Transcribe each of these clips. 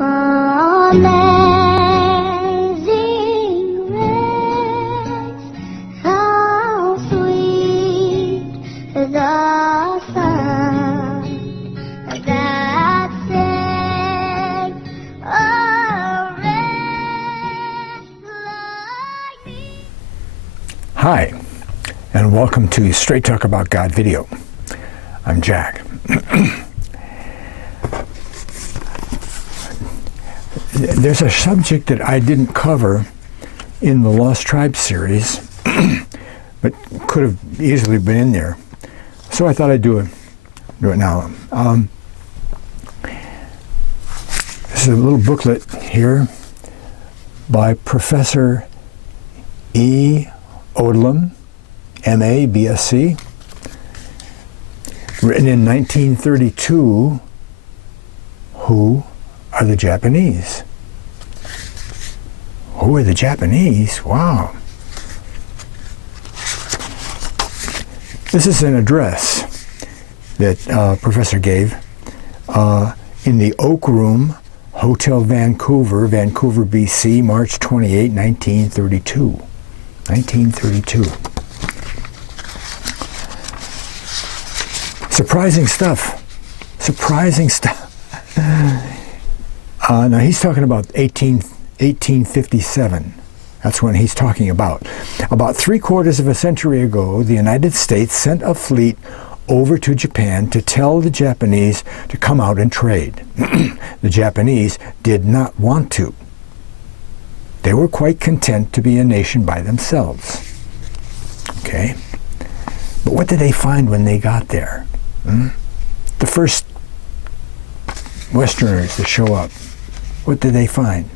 Amazing grace, how sweet the sound that saved a wretch like me. Hi, and welcome to Straight Talk About God video. I'm Jack. There's a subject that I didn't cover in the Lost Tribes series, but could have easily been in there. So I thought I'd do it now. This is a little booklet here by Professor E. Odlum, M.A., B.Sc., written in 1932. Who are the Japanese? Who are the Japanese? Wow. This is an address that Professor gave in the Oak Room, Hotel Vancouver, Vancouver, BC, March 28, 1932. 1932. Surprising stuff. Surprising stuff. Now he's talking about 1857. That's when he's talking about. About 3/4 of a century ago, the United States sent a fleet over to Japan to tell the Japanese to come out and trade. The Japanese did not want to. They were quite content to be a nation by themselves. Okay? But what did they find when they got there? The first Westerners to show up, what did they find?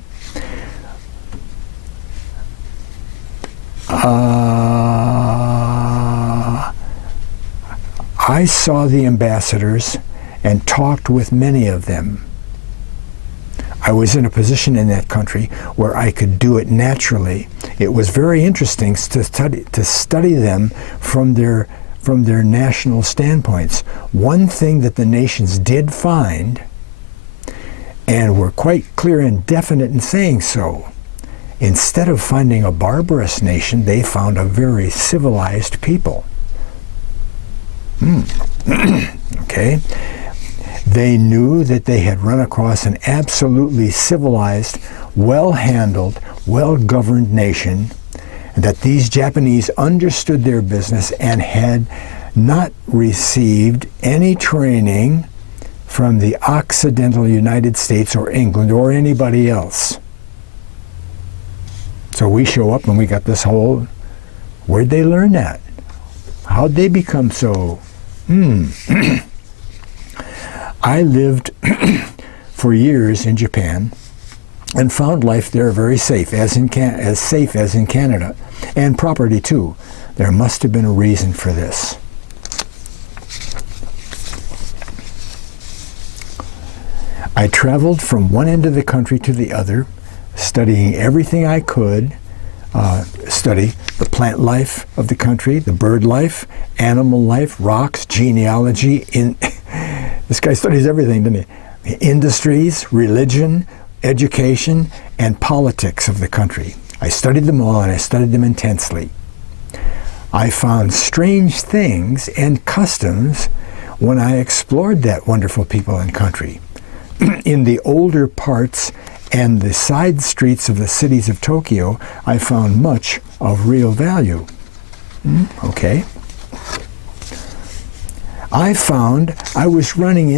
I saw the ambassadors and talked with many of them. I was in a position in that country where I could do it naturally. It was very interesting to study them from their national standpoints. One thing that the nations did find, and were quite clear and definite in saying so, instead of finding a barbarous nation, they found a very civilized people. Okay? They knew that they had run across an absolutely civilized, well-handled, well-governed nation, and that these Japanese understood their business and had not received any training from the Occidental United States or England or anybody else. So we show up and we got this whole, where'd they learn that? How'd they become so? I lived for years in Japan and found life there very safe, as safe as in Canada, and property too. There must have been a reason for this. I traveled from one end of the country to the other, studying everything I could, study the plant life of the country, the bird life, animal life, rocks, genealogy. This guy studies everything, doesn't he? Industries, religion, education, and politics of the country. I studied them all, and I studied them intensely. I found strange things and customs when I explored that wonderful people and country. In the older parts and the side streets of the cities of Tokyo, I found much of real value. Okay. I found I was running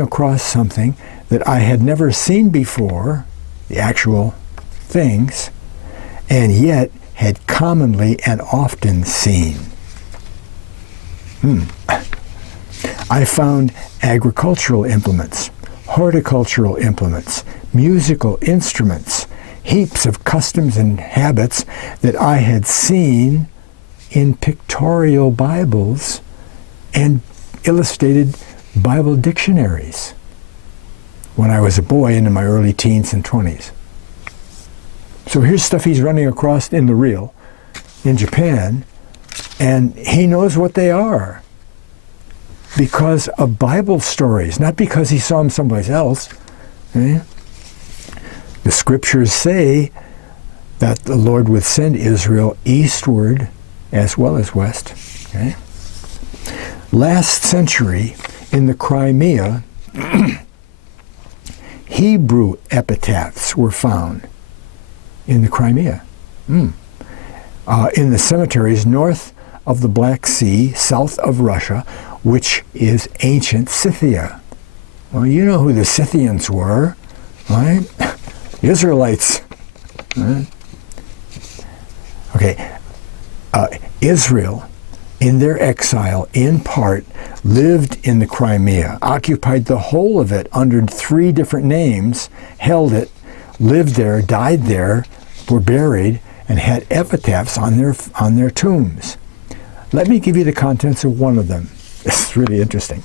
across something that I had never seen before, the actual things, and yet had commonly and often seen. I found agricultural implements, horticultural implements, musical instruments, heaps of customs and habits that I had seen in pictorial Bibles and illustrated Bible dictionaries when I was a boy and in my early teens and 20s. So here's stuff he's running across in the real in Japan, and he knows what they are. because of Bible stories, not because he saw them someplace else. Okay? The scriptures say that the Lord would send Israel eastward as well as west. Okay? Last century, in the Crimea, Hebrew epitaphs were found in the Crimea. In the cemeteries north of the Black Sea, south of Russia, which is ancient Scythia. Well, you know who the Scythians were, right? Israelites. Right? Okay. Israel, in their exile, in part, lived in the Crimea, occupied the whole of it under 3 different names, held it, lived there, died there, were buried, and had epitaphs on their tombs. Let me give you the contents of one of them. This is really interesting.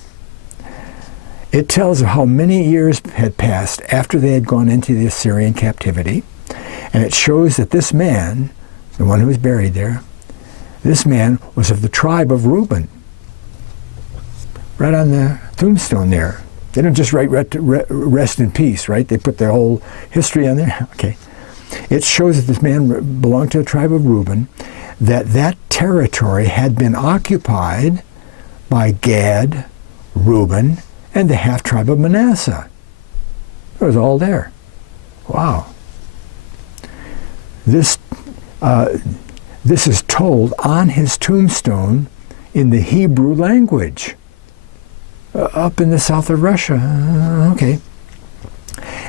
It tells of how many years had passed after they had gone into the Assyrian captivity, and it shows that this man, the one who was buried there, this man was of the tribe of Reuben. Right on the tombstone there. They don't just write rest in peace, right? They put their whole history on there. Okay. It shows that this man belonged to the tribe of Reuben, that territory had been occupied by Gad, Reuben, and the half-tribe of Manasseh. It was all there. Wow. This is told on his tombstone in the Hebrew language, up in the south of Russia. Okay.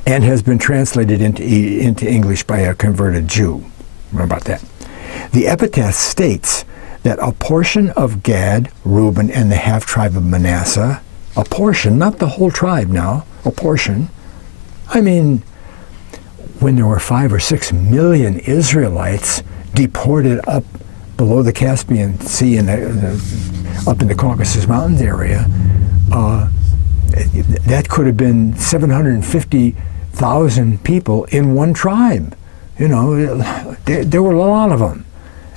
And has been translated into English by a converted Jew. What about that? The epitaph states that a portion of Gad, Reuben, and the half-tribe of Manasseh, a portion, not the whole tribe now, a portion. I mean, when there were 5 or 6 million Israelites deported up below the Caspian Sea and up in the Caucasus Mountains area, that could have been 750,000 people in one tribe. You know, there were a lot of them.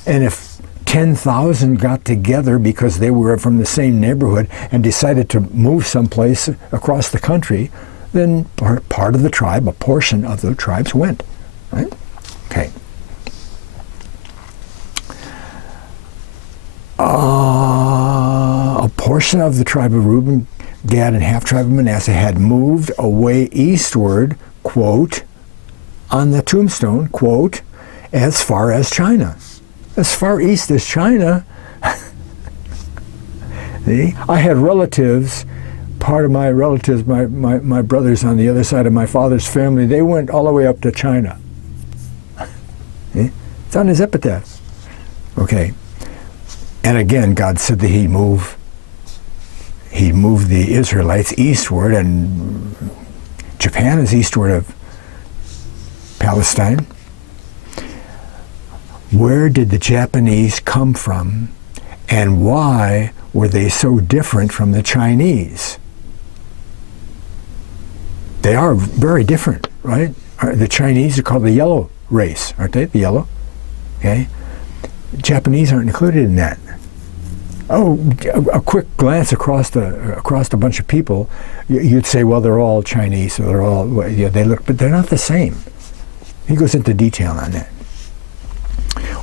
And if 10,000 got together because they were from the same neighborhood and decided to move someplace across the country, then part of the tribe, a portion of the tribes went. Right? Okay. A portion of the tribe of Reuben, Gad, and half-tribe of Manasseh had moved away eastward, quote, on the tombstone, quote, as far as China. As far east as China. See? I had relatives, part of my relatives, my brothers on the other side of my father's family, they went all the way up to China. See? It's on his epitaph. Okay. And again, God said that He'd move the Israelites eastward, and Japan is eastward of Palestine. Where did the Japanese come from, and why were they so different from the Chinese? They are very different, right? The Chinese are called the yellow race, aren't they? The yellow, okay? Japanese aren't included in that. Oh, a quick glance across a bunch of people, you'd say, well, they're all Chinese, or they're all, yeah, they look, but they're not the same. He goes into detail on that.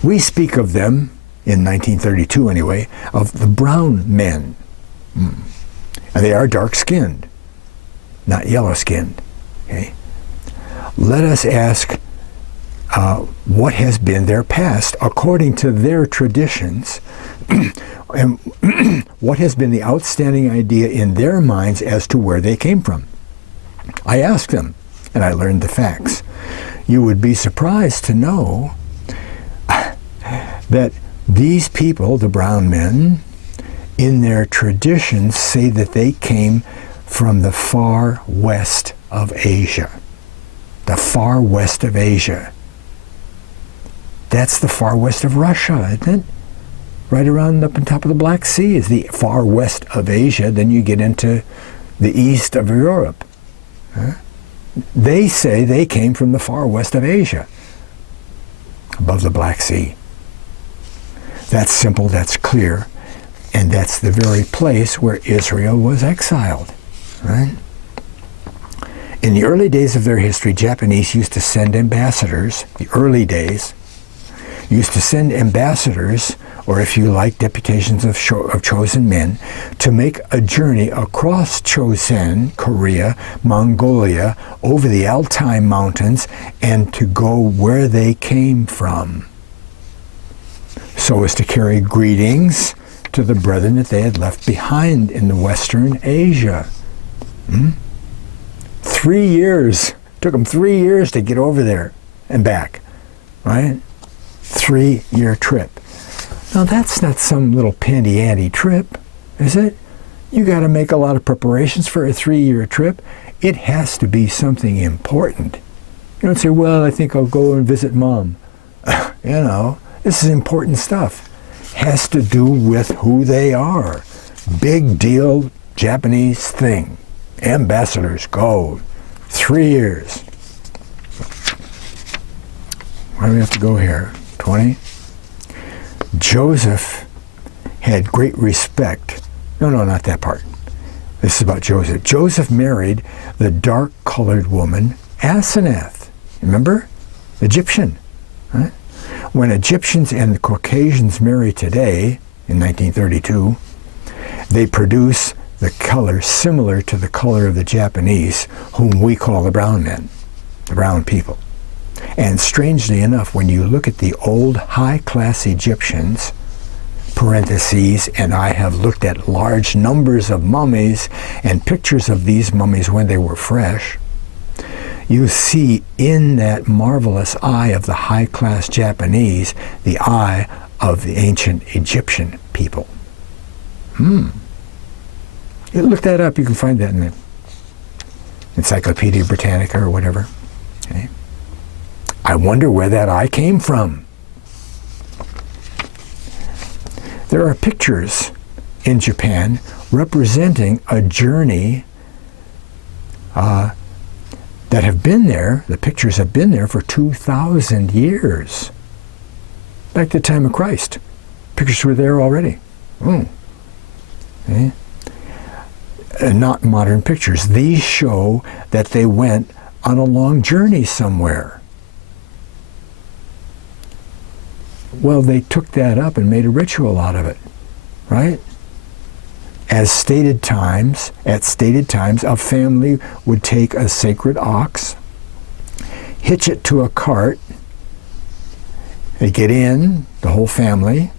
We speak of them, in 1932 anyway, of the brown men. And they are dark-skinned, not yellow-skinned. Okay? Let us ask what has been their past according to their traditions, and what has been the outstanding idea in their minds as to where they came from. I asked them, and I learned the facts. You would be surprised to know that these people, the brown men, in their traditions say that they came from the far west of Asia. The far west of Asia. That's the far west of Russia, isn't it? Right around up on top of the Black Sea is the far west of Asia. Then you get into the east of Europe. They say they came from the far west of Asia, above the Black Sea. That's simple, that's clear. And that's the very place where Israel was exiled, right? In the early days of their history, Japanese used to send ambassadors, the early days, used to send ambassadors, or if you like, deputations of chosen men, to make a journey across Chosen, Korea, Mongolia, over the Altai Mountains, and to go where they came from, so as to carry greetings to the brethren that they had left behind in the Western Asia. 3 years. Took them 3 years to get over there and back, right? 3-year trip. Now that's not some little pandy-andy trip, is it? You got to make a lot of preparations for a 3-year trip. It has to be something important. You don't say, well, I think I'll go and visit Mom. This is important stuff. Has to do with who they are. Big deal Japanese thing. Ambassadors go. 3 years. Where do we have to go here? 20? Joseph had great respect. No, not that part. This is about Joseph. Joseph married the dark-colored woman, Asenath. Remember? Egyptian. Right? When Egyptians and the Caucasians marry today, in 1932, they produce the color similar to the color of the Japanese, whom we call the brown men, the brown people. And strangely enough, when you look at the old high-class Egyptians, parentheses, and I have looked at large numbers of mummies and pictures of these mummies when they were fresh, you see in that marvelous eye of the high-class Japanese, the eye of the ancient Egyptian people. You look that up, you can find that in the Encyclopedia Britannica or whatever. Okay. I wonder where that eye came from. There are pictures in Japan representing a journey that have been there, the pictures have been there for 2,000 years. Back to the time of Christ. Pictures were there already. Okay. Not modern pictures. These show that they went on a long journey somewhere. Well, they took that up and made a ritual out of it, right? At stated times, a family would take a sacred ox, hitch it to a cart, they get in, the whole family,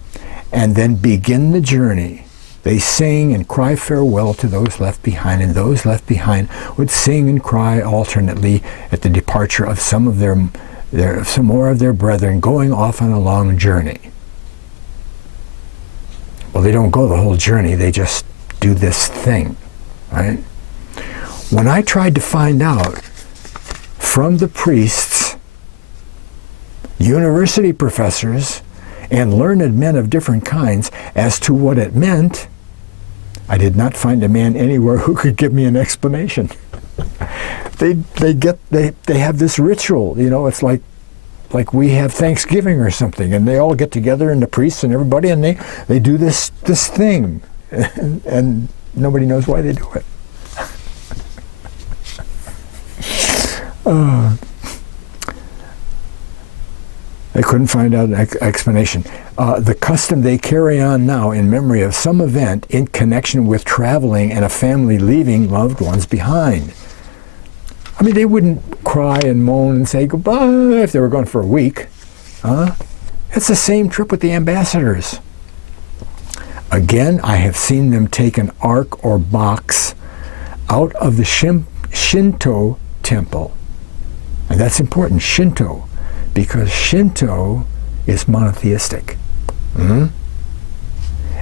and then begin the journey. They sing and cry farewell to those left behind, and those left behind would sing and cry alternately at the departure of some more of their brethren going off on a long journey. Well, they don't go the whole journey, they just do this thing, right? When I tried to find out from the priests, university professors, and learned men of different kinds as to what it meant, I did not find a man anywhere who could give me an explanation. They have this ritual, it's like we have Thanksgiving or something, and they all get together, and the priests and everybody, and they do this thing, and nobody knows why they do it. I couldn't find out an explanation. The custom they carry on now in memory of some event in connection with traveling and a family leaving loved ones behind. I mean, they wouldn't cry and moan and say goodbye if they were gone for a week. It's the same trip with the ambassadors. Again, I have seen them take an ark or box out of the Shinto temple. And that's important, Shinto, because Shinto is monotheistic.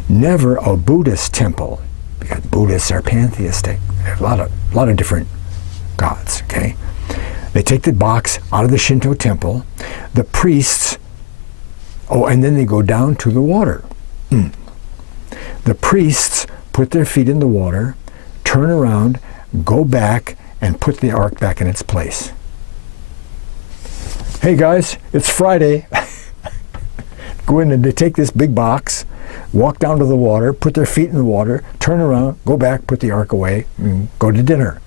Never a Buddhist temple, because Buddhists are pantheistic. There's a lot of different gods, okay? They take the box out of the Shinto temple, the priests, and then they go down to the water. The priests put their feet in the water, turn around, go back, and put the ark back in its place. Hey guys, it's Friday. Go in and they take this big box, walk down to the water, put their feet in the water, turn around, go back, put the ark away, and go to dinner.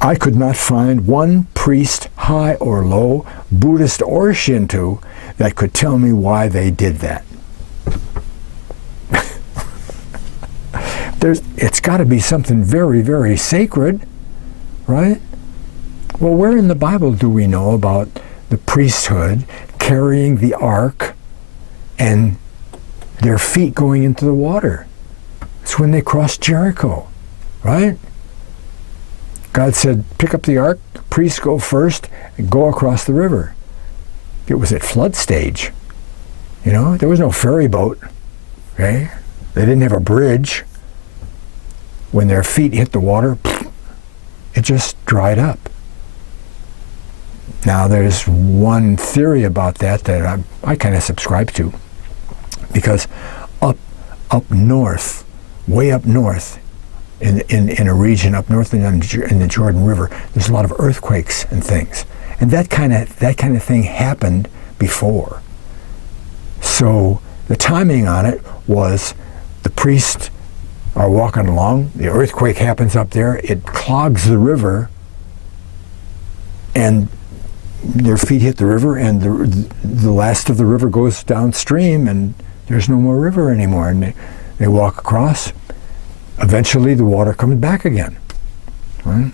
I could not find one priest, high or low, Buddhist or Shinto, that could tell me why they did that. It's got to be something very, very sacred, right? Well, where in the Bible do we know about the priesthood carrying the ark and their feet going into the water? It's when they crossed Jericho, right? God said, pick up the ark, the priests go first, and go across the river. It was at flood stage. You know, there was no ferry boat, okay? They didn't have a bridge. When their feet hit the water, it just dried up. Now, there's one theory about that I kind of subscribe to, because up north, way up north, in a region up north in the Jordan River, there's a lot of earthquakes and things, and that kind of thing happened before. So the timing on it was the priests are walking along, the earthquake happens up there, it clogs the river, and their feet hit the river, and the last of the river goes downstream, and there's no more river anymore, and they walk across. Eventually the water comes back again. Right?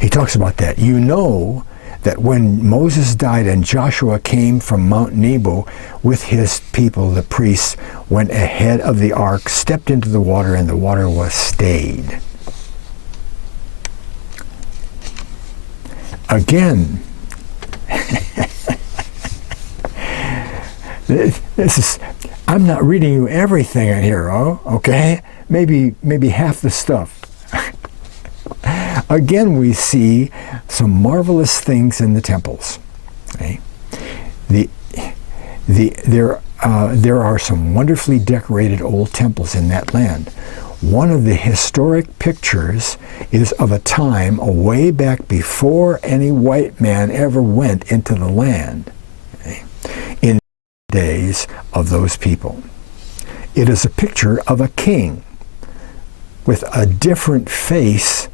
He talks about that. You know that when Moses died and Joshua came from Mount Nebo with his people, the priests went ahead of the ark, stepped into the water, and the water was stayed. Again, I'm not reading you everything in here, okay? Maybe half the stuff. Again, we see some marvelous things in the temples. Okay? There are some wonderfully decorated old temples in that land. One of the historic pictures is of a time way back before any white man ever went into the land, okay, in the days of those people. It is a picture of a king with a different face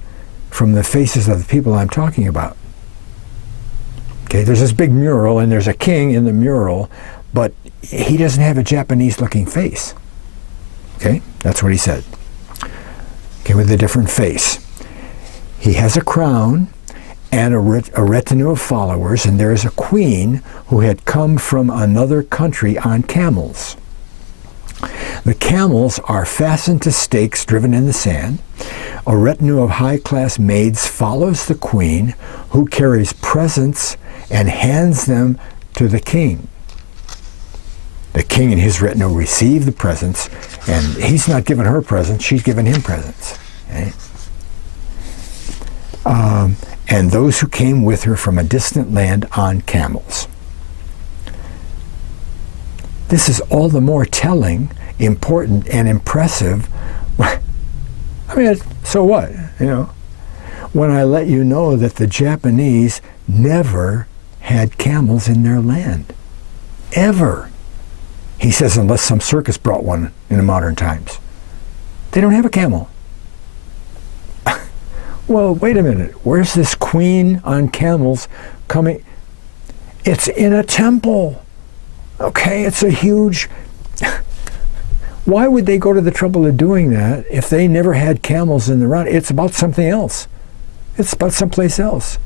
from the faces of the people I'm talking about. Okay, there's this big mural, and there's a king in the mural, but he doesn't have a Japanese-looking face. Okay, that's what he said. Okay, with a different face. He has a crown and a retinue of followers, and there is a queen who had come from another country on camels. The camels are fastened to stakes driven in the sand. A retinue of high-class maids follows the queen, who carries presents and hands them to the king. The king and his retinue receive the presents, and he's not giving her presents, she's giving him presents. Okay? And those who came with her from a distant land on camels. This is all the more telling, important, and impressive. I mean, so what? You know, when I let you know that the Japanese never had camels in their land. Ever. He says, unless some circus brought one in the modern times. They don't have a camel. Well, wait a minute. Where's this queen on camels coming? It's in a temple. Okay, it's a huge... Why would they go to the trouble of doing that if they never had camels in the run? It's about something else. It's about someplace else.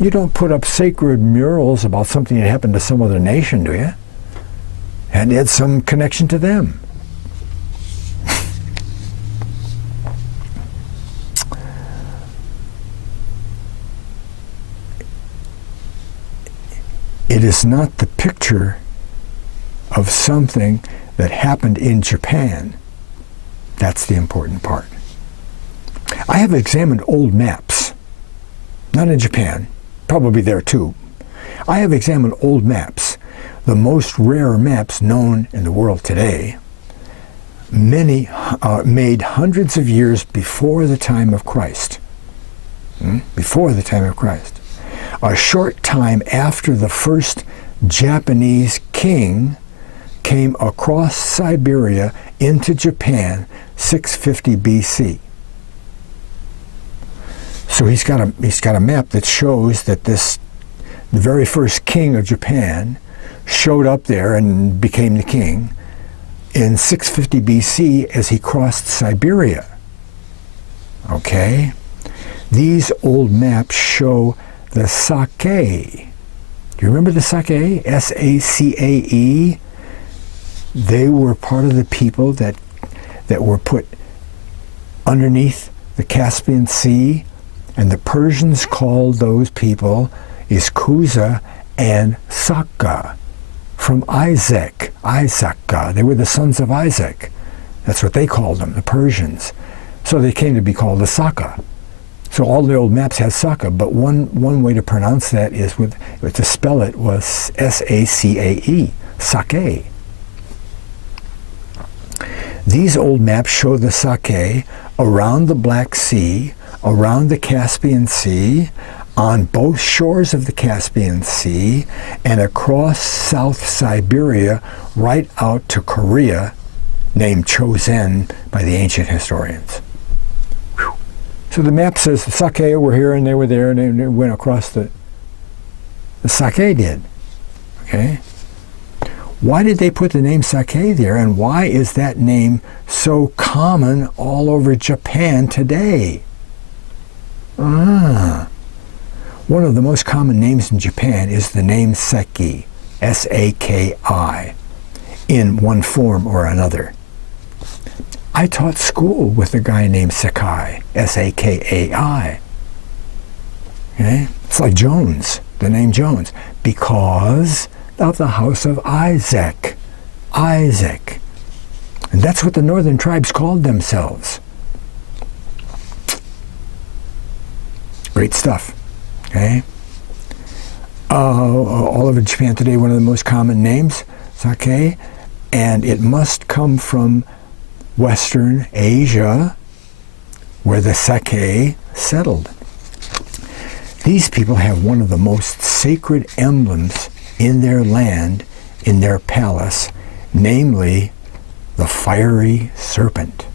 You don't put up sacred murals about something that happened to some other nation, do you? And it had some connection to them. It is not the picture of something that happened in Japan. That's the important part. I have examined old maps, not in Japan, probably there too. I have examined old maps, the most rare maps known in the world today, many made hundreds of years before the time of Christ. Before the time of Christ. A short time after the first Japanese king came across Siberia into Japan, 650 BC. So he's got a map that shows that the very first king of Japan showed up there and became the king in 650 BC as he crossed Siberia. Okay? These old maps show the Sakae. Do you remember the Sakae? S-A-C-A-E? They were part of the people that were put underneath the Caspian Sea, and the Persians called those people Iskuza and Saka, from Isaac. They were the sons of Isaac. That's what they called them, the Persians. So they came to be called the Saka. So all the old maps had Saka, but one way to pronounce that is to spell it was S-A-C-A-E, Sakae. These old maps show the Sakae around the Black Sea, around the Caspian Sea, on both shores of the Caspian Sea, and across South Siberia right out to Korea, named Chosen by the ancient historians. Whew. So the map says the Sakae were here and they were there, and they went across the Sakae did. Okay? Why did they put the name Sakae there, and why is that name so common all over Japan today? One of the most common names in Japan is the name Saki, S-A-K-I, in one form or another. I taught school with a guy named Sakae, S-A-K-A-I. Okay? It's like Jones, the name Jones, because of the house of Isaac. Isaac. And that's what the northern tribes called themselves. Great stuff. Okay? All over Japan today, one of the most common names, Sakae, and it must come from Western Asia, where the Sakae settled. These people have one of the most sacred emblems in their land, in their palace, namely the fiery serpent.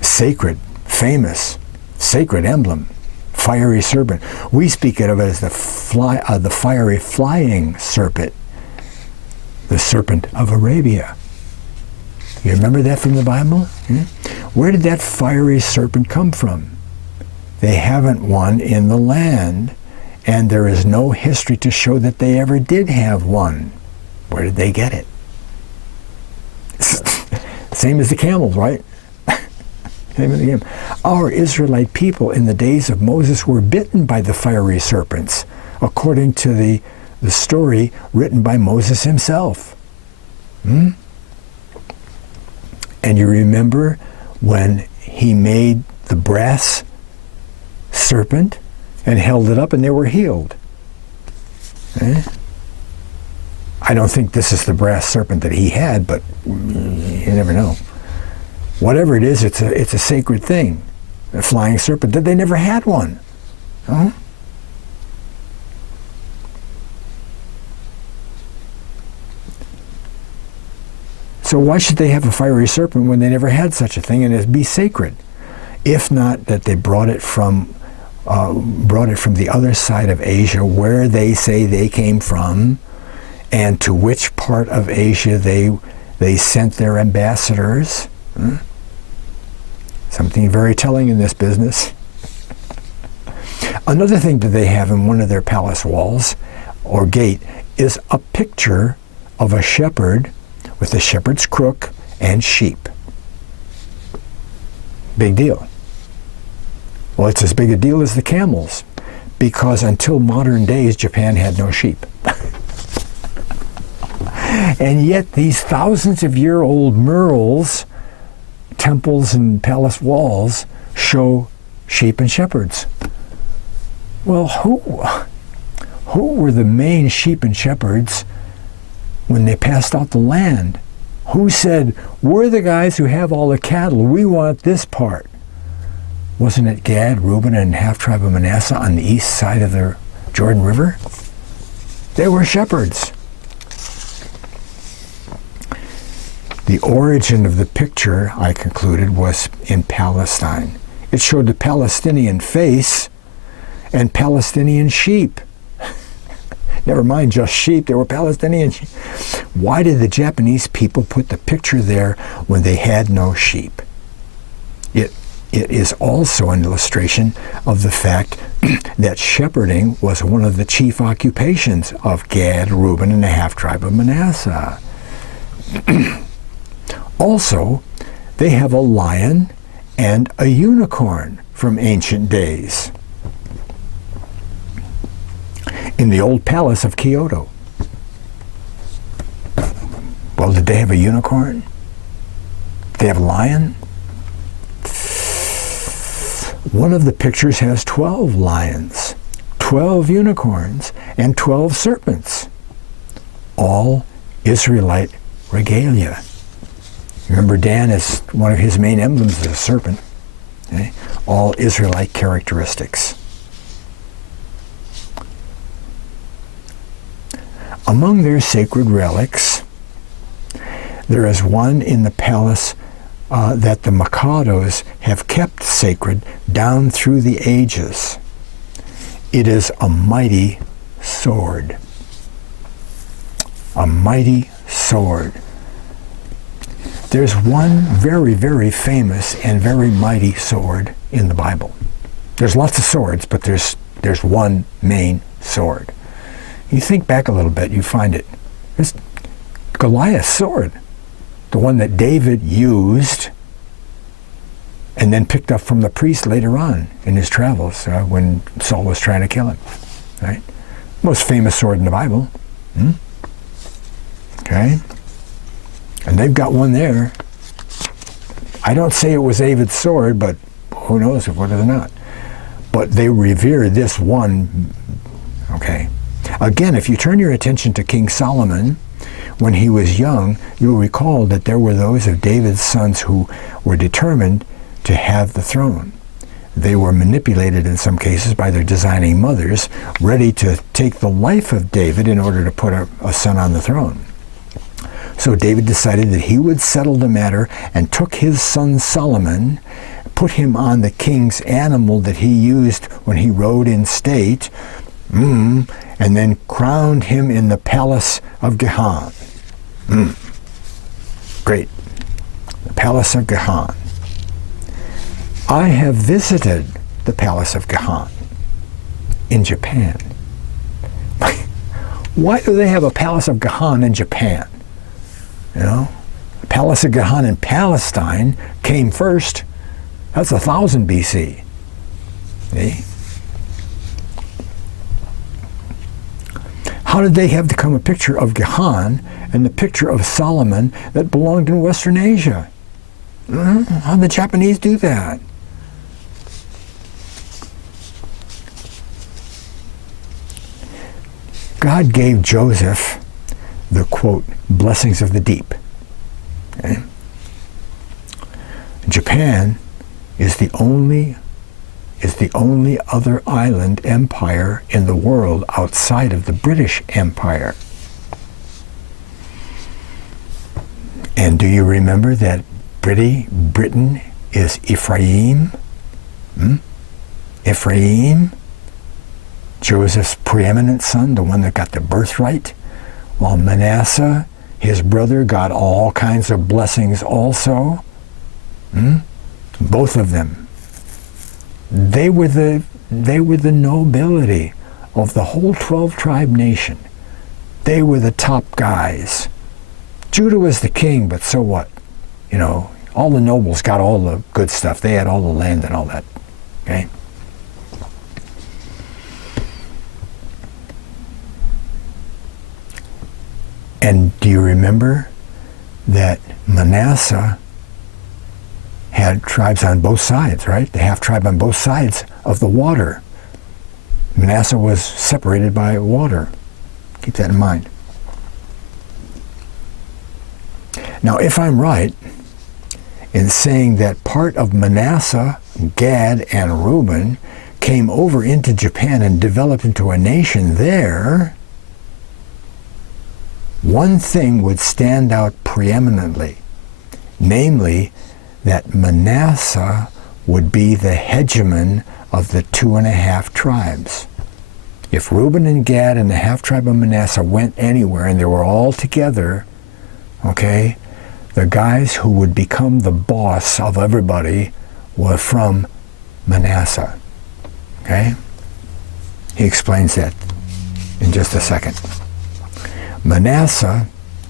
Sacred, famous, sacred emblem, fiery serpent. We speak of it as the fiery flying serpent, the serpent of Arabia. You remember that from the Bible? Where did that fiery serpent come from? They haven't one in the land, and there is no history to show that they ever did have one. Where did they get it? Same as the camels, right? Same as the camels. Our Israelite people in the days of Moses were bitten by the fiery serpents, according to the story written by Moses himself. And you remember when he made the brass serpent and held it up and they were healed. I don't think this is the brass serpent that he had, but you never know. Whatever it is, it's a sacred thing. A flying serpent. They never had one. Huh? So why should they have a fiery serpent when they never had such a thing and it be sacred? If not that they brought it from the other side of Asia, where they say they came from, and to which part of Asia they sent their ambassadors. Something very telling in this business. Another thing that they have in one of their palace walls or gate is a picture of a shepherd with a shepherd's crook and sheep. Big deal. Well, it's as big a deal as the camels, because until modern days, Japan had no sheep. And yet these thousands of year old murals, temples and palace walls, show sheep and shepherds. Well, who were the main sheep and shepherds when they passed out the land? Who said, we're the guys who have all the cattle, we want this part? Wasn't it Gad, Reuben, and half tribe of Manasseh on the east side of the Jordan River? They were shepherds. The origin of the picture, I concluded, was in Palestine. It showed the Palestinian face and Palestinian sheep. Never mind just sheep, they were Palestinian sheep. Why did the Japanese people put the picture there when they had no sheep? It is also an illustration of the fact that shepherding was one of the chief occupations of Gad, Reuben, and the half-tribe of Manasseh. Also, they have a lion and a unicorn from ancient days in the old palace of Kyoto. Well, did they have a unicorn? Did they have a lion? One of the pictures has 12 lions, 12 unicorns, and 12 serpents. All Israelite regalia. Remember, Dan, is one of his main emblems is a serpent. Okay? All Israelite characteristics. Among their sacred relics, there is one in the palace that the Mikados have kept sacred down through the ages. It is a mighty sword. A mighty sword. There's one very, very famous and very mighty sword in the Bible. There's lots of swords, but there's one main sword. You think back a little bit, you find it. It's Goliath's sword. The one that David used and then picked up from the priest later on in his travels when Saul was trying to kill him. Right? Most famous sword in the Bible. Okay? And they've got one there. I don't say it was David's sword, but who knows if it was or not. But they revere this one. Okay. Again, if you turn your attention to King Solomon, when he was young, you'll recall that there were those of David's sons who were determined to have the throne. They were manipulated in some cases by their designing mothers, ready to take the life of David in order to put a son on the throne. So David decided that he would settle the matter and took his son Solomon, put him on the king's animal that he used when he rode in state, and then crowned him in the palace of Gihon. Great. The palace of Gihon. I have visited the palace of Gihon in Japan. Why do they have a palace of Gihon in Japan? You know, the palace of Gihon in Palestine came first. That's 1000 BC. See? How did they have to come a picture of Gihon and the picture of Solomon that belonged in Western Asia? How did the Japanese do that? God gave Joseph the, quote, blessings of the deep. Okay? Japan is the only other island empire in the world outside of the British Empire. And do you remember that Britain is Ephraim? Ephraim, Joseph's preeminent son, the one that got the birthright, while Manasseh, his brother, got all kinds of blessings also. Both of them. They were the nobility of the whole 12-tribe nation. They were the top guys. Judah was the king, but so what? You know, all the nobles got all the good stuff. They had all the land and all that. Okay? And do you remember that Manasseh had tribes on both sides, right? The half-tribe on both sides of the water. Manasseh was separated by water. Keep that in mind. Now, if I'm right, in saying that part of Manasseh, Gad, and Reuben came over into Japan and developed into a nation there, one thing would stand out preeminently, namely that Manasseh would be the hegemon of the 2.5 tribes. If Reuben and Gad and the half-tribe of Manasseh went anywhere and they were all together, okay, the guys who would become the boss of everybody were from Manasseh. Okay? He explains that in just a second. Manasseh,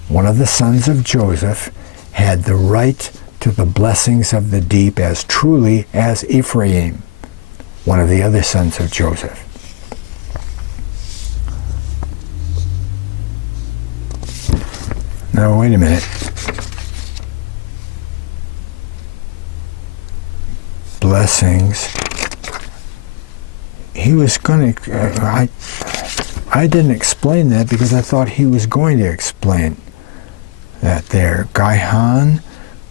one of the sons of Joseph, had the right to the blessings of the deep as truly as Ephraim, one of the other sons of Joseph. Now, wait a minute. Blessings. He was going to, I didn't explain that because I thought he was going to explain that there. Gaihan,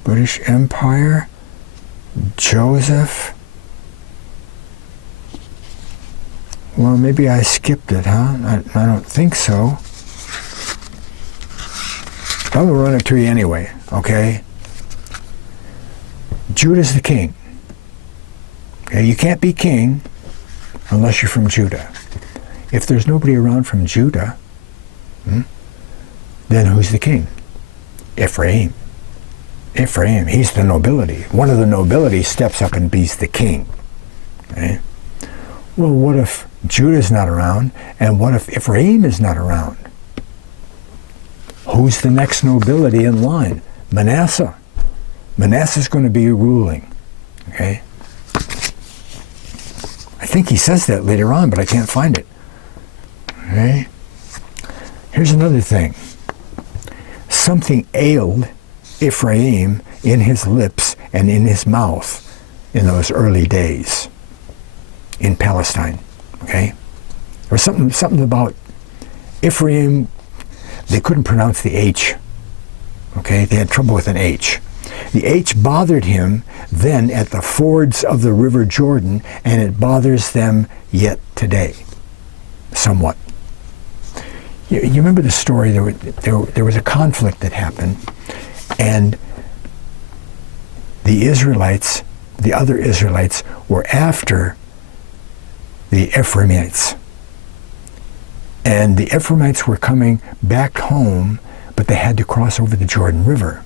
British Empire, Joseph. Well, maybe I skipped it, huh? I don't think so. I'm going to run it to you anyway, okay? Judah's the king. Okay, you can't be king unless you're from Judah. If there's nobody around from Judah, then who's the king? Ephraim. Ephraim, he's the nobility. One of the nobility steps up and be's the king. Okay? Well, what if Judah's not around, and what if Ephraim is not around? Who's the next nobility in line? Manasseh. Manasseh's going to be ruling. Okay? I think he says that later on, but I can't find it. Okay? Here's another thing. Something ailed Ephraim in his lips and in his mouth in those early days in Palestine. Okay? There was something about Ephraim. They couldn't pronounce the H. Okay? They had trouble with an H. The H bothered him then at the fords of the River Jordan, and it bothers them yet today, somewhat. You remember the story? There was a conflict that happened, and the Israelites, the other Israelites, were after the Ephraimites. And the Ephraimites were coming back home, but they had to cross over the Jordan River.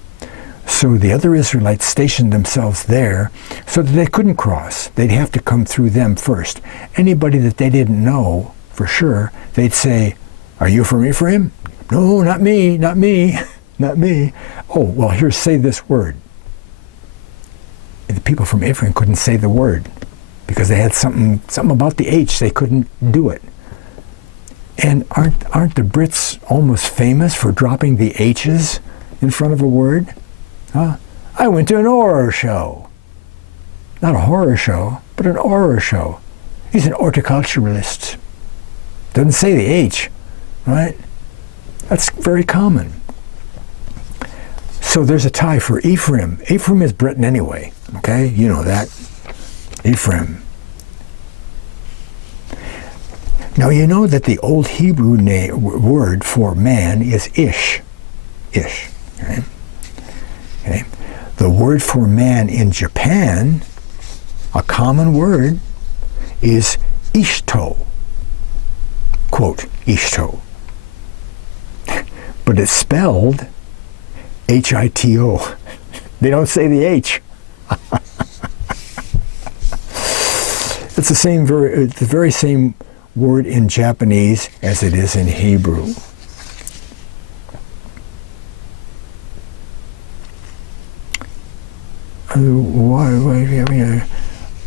So the other Israelites stationed themselves there so that they couldn't cross. They'd have to come through them first. Anybody that they didn't know for sure, they'd say, "Are you from Ephraim?" "No, not me, not me, not me." "Oh, well, here, say this word." And the people from Ephraim couldn't say the word because they had something about the H. They couldn't do it. And aren't the Brits almost famous for dropping the H's in front of a word? I went to an horror show. Not a horror show, but an horror show. He's an horticulturalist. Doesn't say the H, right? That's very common. So there's a tie for Ephraim. Ephraim is Britain anyway, okay? You know that. Ephraim. Now you know that the old Hebrew word for man is ish. Ish, right? Okay. The word for man in Japan, a common word, is ishto. Quote, ishto. But it's spelled H-I-T-O. They don't say the H. It's the very same word in Japanese as it is in Hebrew.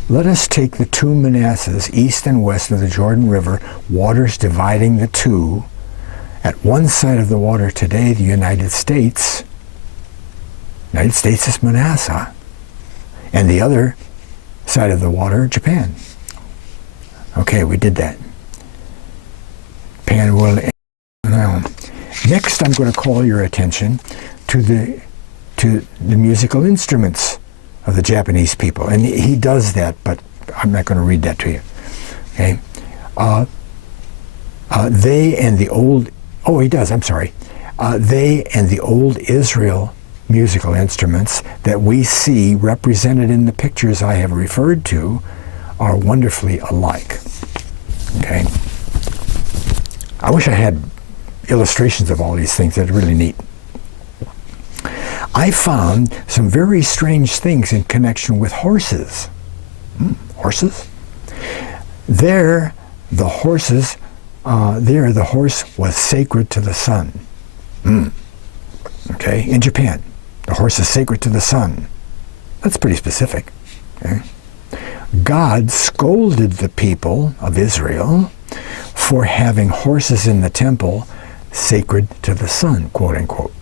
Let us take the two Manassehs, east and west of the Jordan River, waters dividing the two. At one side of the water today, the United States. United States is Manasseh. And the other side of the water, Japan. Okay, we did that. Now, next I'm going to call your attention to the musical instruments of the Japanese people. And he does that, but I'm not going to read that to you. Okay? They and the old, oh, he does, I'm sorry. They and the old Israel musical instruments that we see represented in the pictures I have referred to are wonderfully alike. Okay? I wish I had illustrations of all these things. They're really neat. I found some very strange things in connection with horses. Horses? There, the horse was sacred to the sun. Okay, in Japan, the horse is sacred to the sun. That's pretty specific. Okay? God scolded the people of Israel for having horses in the temple sacred to the sun, quote unquote,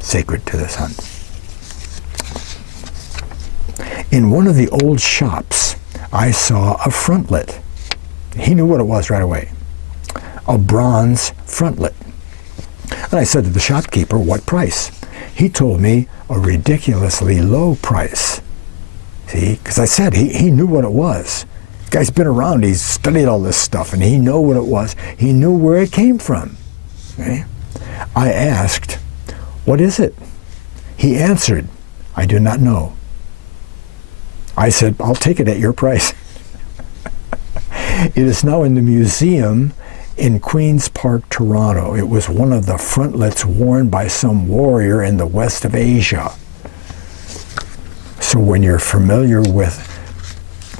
sacred to the sun. In one of the old shops, I saw a frontlet. He knew what it was right away. A bronze frontlet. And I said to the shopkeeper, what price? He told me a ridiculously low price. See, because I said he knew what it was. The guy's been around, he's studied all this stuff, and he knew what it was. He knew where it came from. Okay? I asked, what is it? He answered, I do not know. I said, I'll take it at your price. It is now in the museum in Queen's Park, Toronto. It was one of the frontlets worn by some warrior in the west of Asia. So when you're familiar with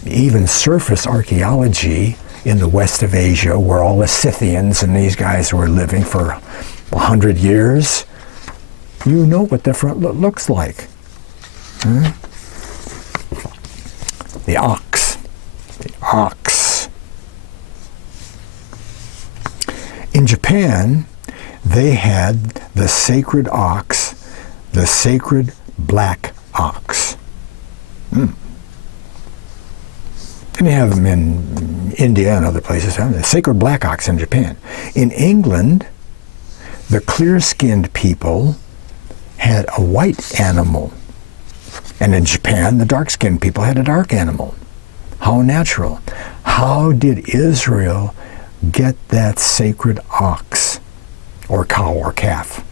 even surface archaeology in the west of Asia, where all the Scythians and these guys were living for 100 years, you know what the frontlet looks like. Huh? The ox. The ox. In Japan, they had the sacred ox, the sacred black ox. And you have them in India and other places. The sacred black ox in Japan. In England, the clear-skinned people had a white animal. And in Japan, the dark-skinned people had a dark animal. How natural. How did Israel get that sacred ox or cow or calf?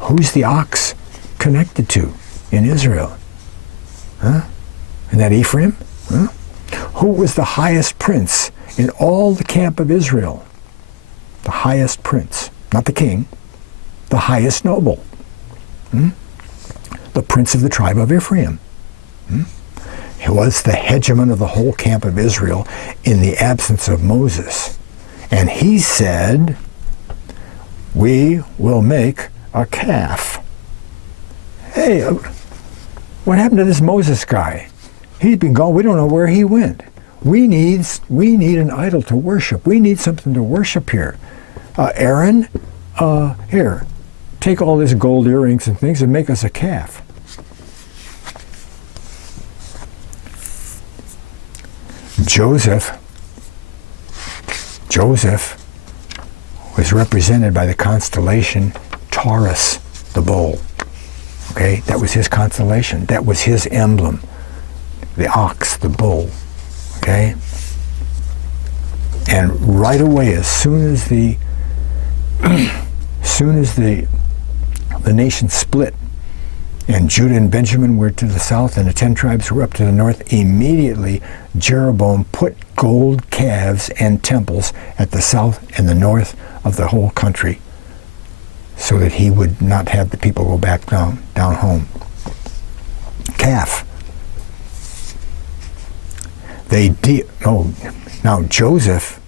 Who's the ox connected to in Israel? Huh? Isn't that Ephraim? Huh? Who was the highest prince in all the camp of Israel? The highest prince, not the king, the highest noble. The prince of the tribe of Ephraim. He was the hegemon of the whole camp of Israel in the absence of Moses. And he said, we will make a calf. Hey, what happened to this Moses guy? He's been gone. We don't know where he went. We need an idol to worship. We need something to worship here. Aaron, here, take all these gold earrings and things and make us a calf. Joseph was represented by the constellation Taurus, the bull. Okay, that was his constellation. That was his emblem. The ox, the bull. Okay? And right away, as soon as the nation split, and Judah and Benjamin were to the south, and the 10 tribes were up to the north, immediately Jeroboam put gold calves and temples at the south and the north of the whole country, so that he would not have the people go back down home. Calf. Now Joseph,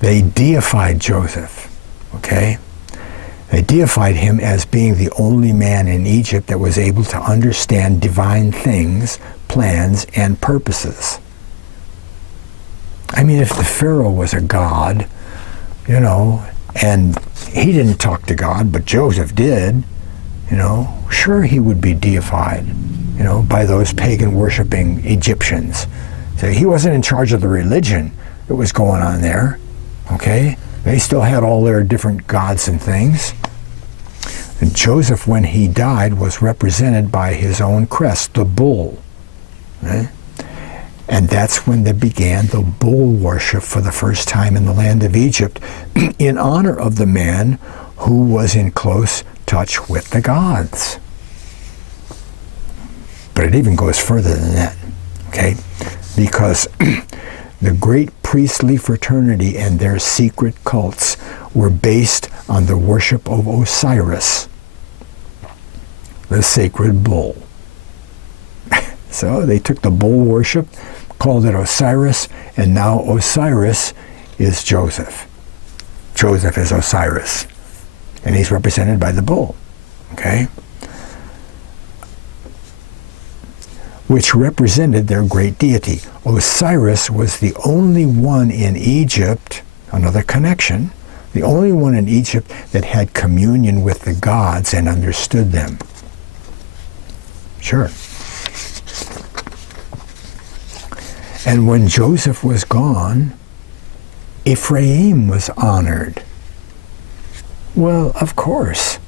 they deified Joseph, okay? They deified him as being the only man in Egypt that was able to understand divine things, plans, and purposes. I mean, if the Pharaoh was a god, and he didn't talk to God, but Joseph did, sure he would be deified, by those pagan worshiping Egyptians. So he wasn't in charge of the religion that was going on there. Okay? They still had all their different gods and things. And Joseph, when he died, was represented by his own crest, the bull. Right? And that's when they began the bull worship for the first time in the land of Egypt in honor of the man who was in close touch with the gods. But it even goes further than that, okay? Because the great priestly fraternity and their secret cults were based on the worship of Osiris, the sacred bull. So they took the bull worship, called it Osiris, and now Osiris is Joseph. Joseph is Osiris, and he's represented by the bull, okay? Which represented their great deity. Osiris was the only one in Egypt, another connection, the only one in Egypt that had communion with the gods and understood them. Sure. And when Joseph was gone, Ephraim was honored. Well, of course.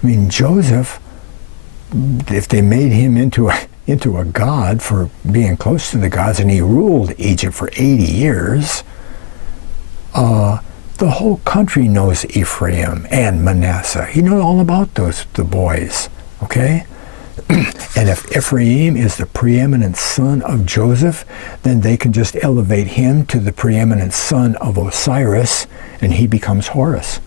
I mean, Joseph, if they made him into a god for being close to the gods, and he ruled Egypt for 80 years, the whole country knows Ephraim and Manasseh. You know all about the boys, okay? And if Ephraim is the preeminent son of Joseph, then they can just elevate him to the preeminent son of Osiris, and he becomes Horus.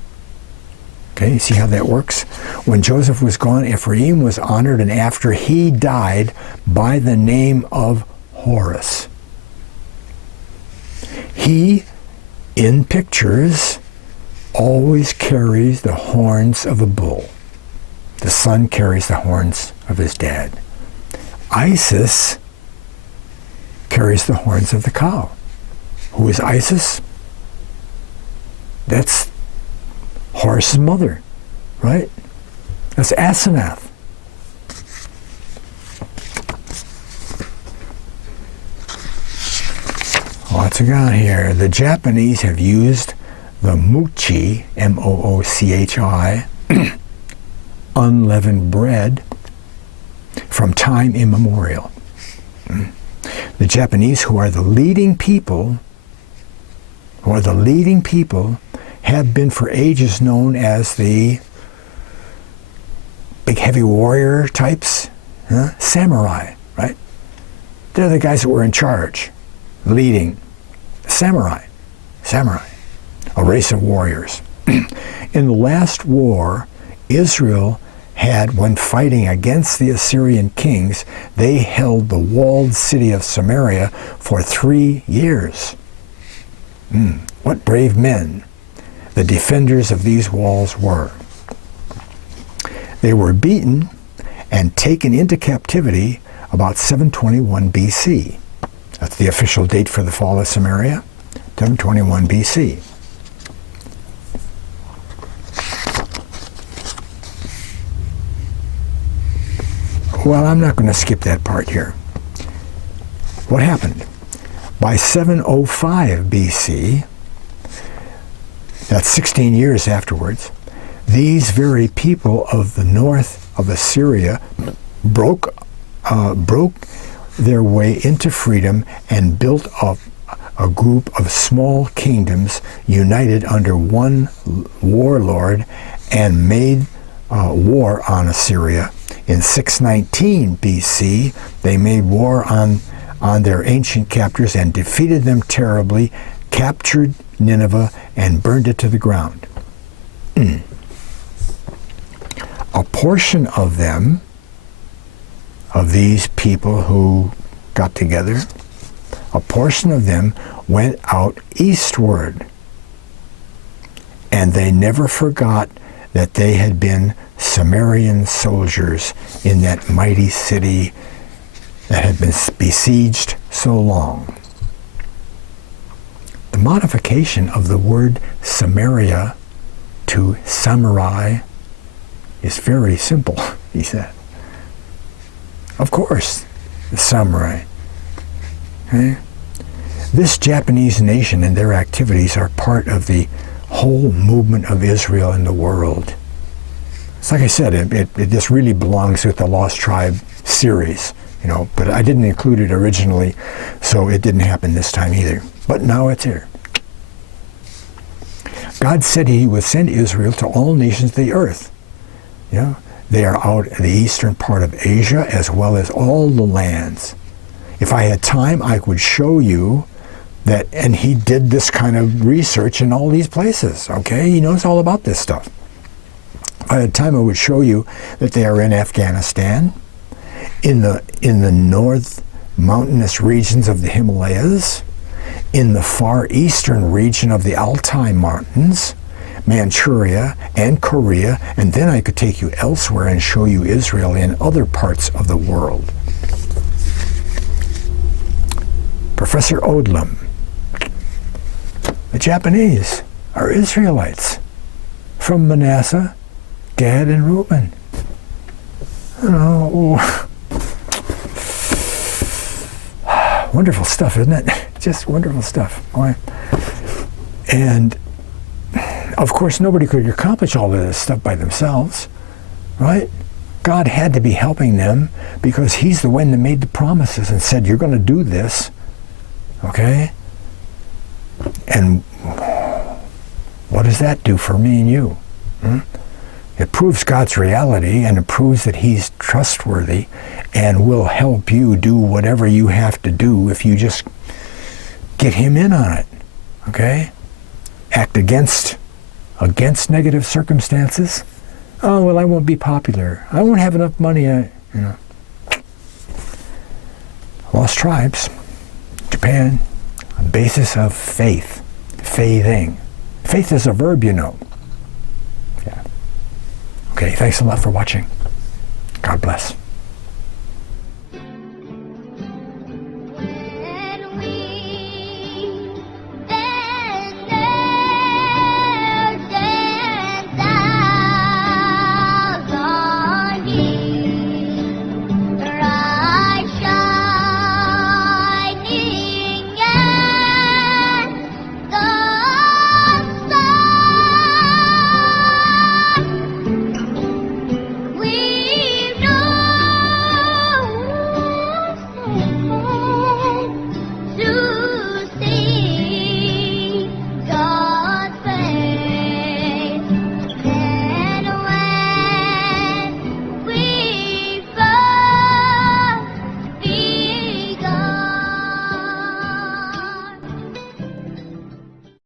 Okay, you see how that works? When Joseph was gone, Ephraim was honored, and after he died, by the name of Horus. He, in pictures, always carries the horns of a bull. The son carries the horns of his dad. Isis carries the horns of the cow. Who is Isis? That's Horus's mother, right? That's Asenath. What's going on here? The Japanese have used the mochi, M-O-O-C-H-I, unleavened bread, from time immemorial. The Japanese, who are the leading people, have been for ages known as the big heavy warrior types, samurai, right? They're the guys that were in charge, leading. Samurai, a race of warriors. In the last war, Israel had, when fighting against the Assyrian kings, they held the walled city of Samaria for 3 years. What brave men the defenders of these walls were. They were beaten and taken into captivity about 721 BC. That's the official date for the fall of Samaria, 721 BC. Well, I'm not going to skip that part here. What happened? By 705 BC, that's 16 years afterwards, these very people of the north of Assyria broke their way into freedom and built up a group of small kingdoms united under one warlord and made war on Assyria. In 619 BC, they made war on their ancient captors and defeated them terribly, captured Nineveh, and burned it to the ground. A portion of them, of these people who got together, a portion of them went out eastward. And they never forgot that they had been Sumerian soldiers in that mighty city that had been besieged so long. The modification of the word Samaria to samurai is very simple, he said. Of course, the samurai. Okay? This Japanese nation and their activities are part of the whole movement of Israel in the world. It's like I said, it just really belongs with the Lost Tribe series, but I didn't include it originally, so it didn't happen this time either. But now it's here. God said he would send Israel to all nations of the earth. They are out in the eastern part of Asia as well as all the lands. If I had time, I would show you that, and he did this kind of research in all these places, okay? He knows all about this stuff. If I had time, I would show you that they are in Afghanistan, in the north mountainous regions of the Himalayas, in the far eastern region of the Altai Mountains, Manchuria, and Korea, and then I could take you elsewhere and show you Israel in other parts of the world. Professor Odlum, the Japanese are Israelites from Manasseh, Gad, and Reuben. Wonderful stuff, isn't it? Just wonderful stuff. And of course, nobody could accomplish all of this stuff by themselves, right? God had to be helping them because he's the one that made the promises and said, you're going to do this, okay? And what does that do for me and you? It proves God's reality, and it proves that he's trustworthy and will help you do whatever you have to do if you just get him in on it, okay? Act against negative circumstances. Oh, well, I won't be popular. I won't have enough money. Lost Tribes, Japan, a basis of faith, faithing. Faith is a verb, Yeah. Okay, thanks a lot for watching. God bless.